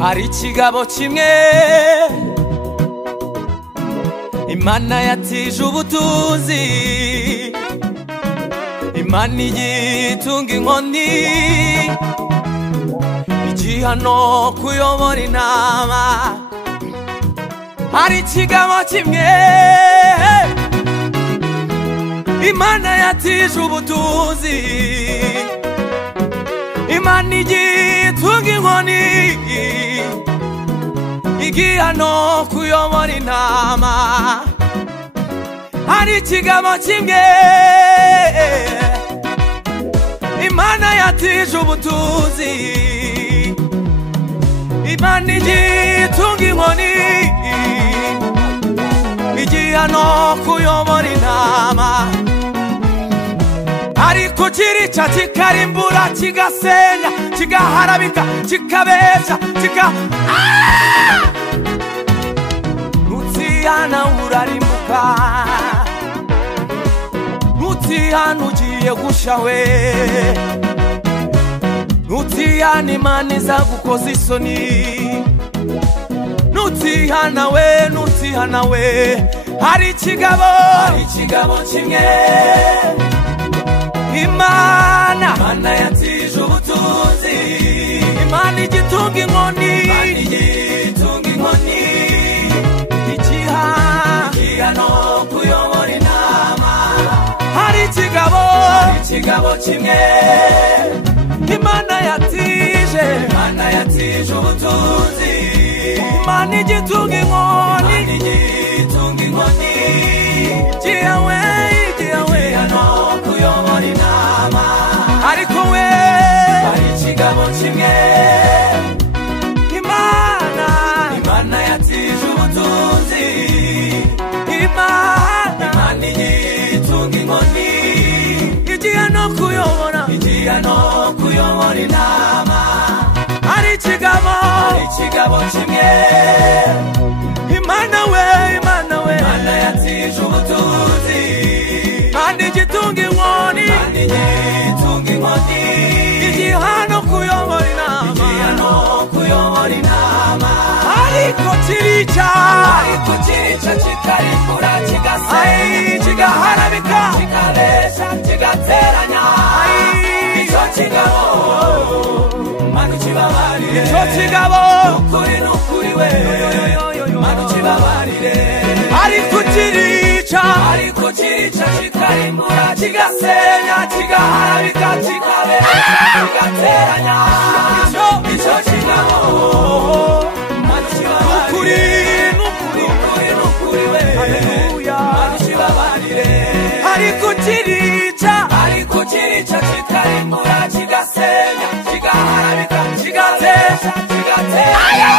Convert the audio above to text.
hari ikigabo kimwe Imana yatije ubutunzi, Imana igitunga inkoni, igihano kuyobora inama. Hari ikigabo kimwe Imana yatije ubutunzi, Imana igitunga inkoni, igihano kuyobora inama. Hari ikigabo kimwe Imana yatije ubutunzi, Imana igitunga inkoni, igihano kuyobora inama. Ariko kirica kikarimbura, kigasenya, kigaharabika, kikabesha, Nutihana urarimbuka, Nutihana ugiye gusha we, Nutihana Imana izagukoza isoni, Nutihana we, Nutihana we. Hari ikigabo kimwe Imana yatije ubutunzi, Imana igitunga inkoni, igihano kuyobora inama. Hari ikigabo kimwe Imana yatije ubutunzi, Imana igitunga inkoni, igihano kuyobora inama. Ariko we hari ikigabo kimwe Imana yatije ubutunzi, Imana igitunga inkoni, igihano kuyobora inama. Hari ikigabo kimwe Imana yatije ubutunzi, Imana igitunga inkoni, igihano kuyobora inama. Ariko kirica kikarimbura, kigasenya, kigaharabika, kikabesha, kigateranya. Icyo kigabo Mana ukibabarire, icyo kigabo nukuri we, Mana ukibabarire. Ariko kirica kikarimbura, kigasenya, kigaharabika, kikabesha, kigateranya. Icyo kigabo Mana ukibabarire, nukuri we, Mana ukibabarire. Ariko kirica kikarimbura, kigasenya, kigaharabika, kigatesha, kigateranya.